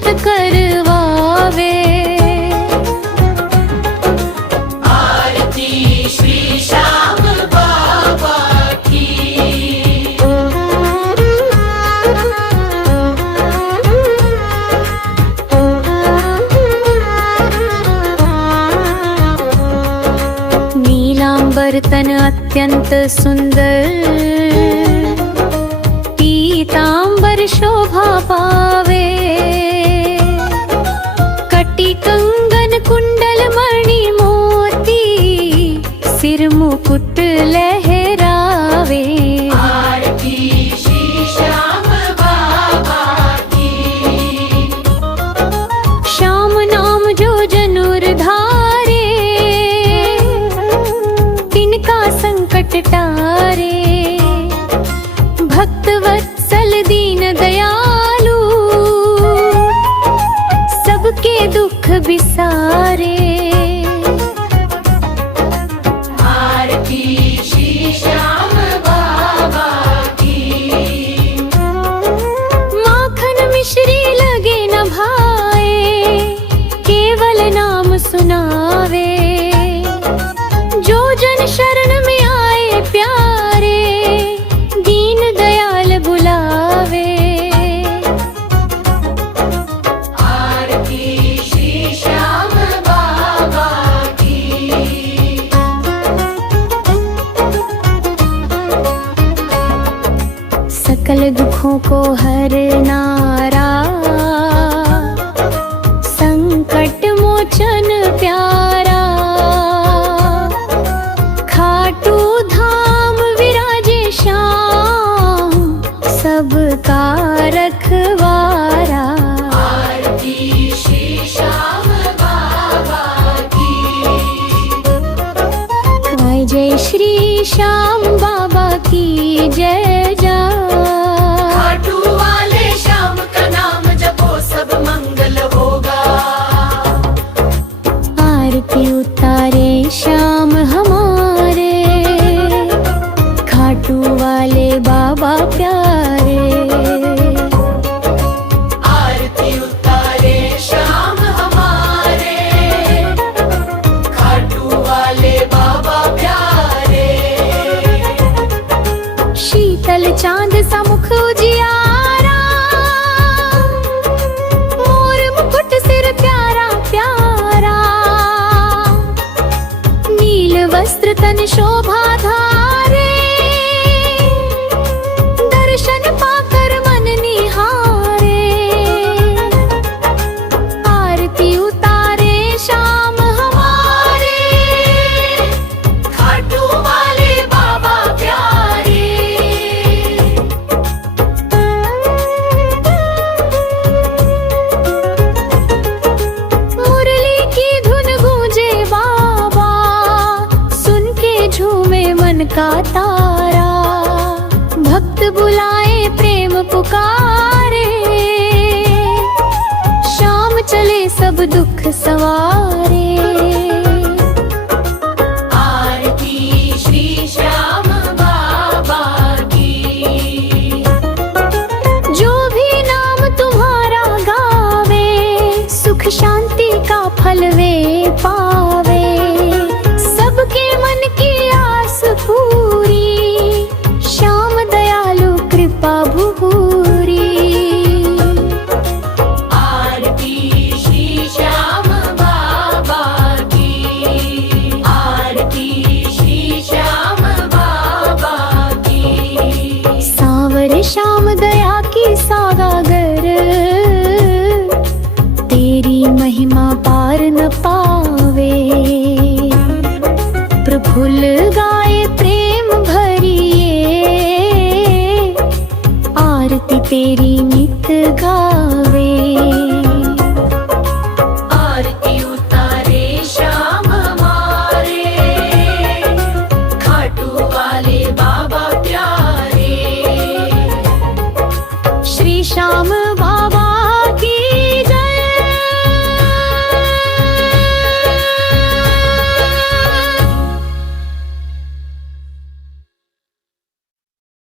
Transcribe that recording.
दर्शित करवावे। आरती श्री श्याम बाबा की। नीलांबर तन अत्यंत सुंदर, पीतांबर शोभा पावे। कटी कंगन कुंडल मणि मोती, सिर मुकुट लहरावे। आरती श्री श्याम बाबा की। श्याम नाम जो जनुर धारे, तिनका संकट टारे। भक्त वत्सल दीन दयालु, सबके दुख बिसारे। आरती श्री श्याम बाबा की। माखन मिश्री लगे न भाए, केवल नाम सुनावे। जो जन शरण में आए प्यारे, दीन दयाल बुलावे। आरती श्री श्याम बाबा की। सकल दुखों को हरनारा, संकट मोचन प्यारा। खाटू धाम विराजे श्याम, सबका रखवारा। आरती श्री श्याम बाबा की। जय श्री श्याम बाबा की जय जय। खाटू वाले श्याम का नाम जपो सब मंगल होगा। आरती उतारे श्याम हमारे, खाटू वाले बाबा प्यारे। आरती उतारे श्याम हमारे, खाटू वाले बाबा प्यारे। शीतल चांद सा मुख उजियारा, मोर मुकुट सिर प्यारा प्यारा। नील वस्त्र तन शोभा धारे, दर्शन पाकर मन निहारे। आरती उतारे श्याम हमारे, खाटू वाले बाबा प्यारे। मुरली की धुन गूंजे बाबा, सुन के झूमे मन का तारा। भक्त बुलाए प्रेम पुकारे, शाम चले सब दुख सवारे। आरती श्री श्याम बाबा की। जो भी नाम तुम्हारा गावे, सुख शांति का फल वे पावे। सबके मन की आस पूरी, श्याम दयालु कृपा भूरी। आरती श्री श्याम बाबा की। आरती श्री श्याम बाबा की। सांवर श्याम दया की सागर, तेरी महिमा पार न पावे। प्रफुल्ल गाए प्रेम भरिए, आरती तेरी नित गावे। आरती उतारे श्याम हमारे, खाटू वाले बाबा प्यारे। श्री श्याम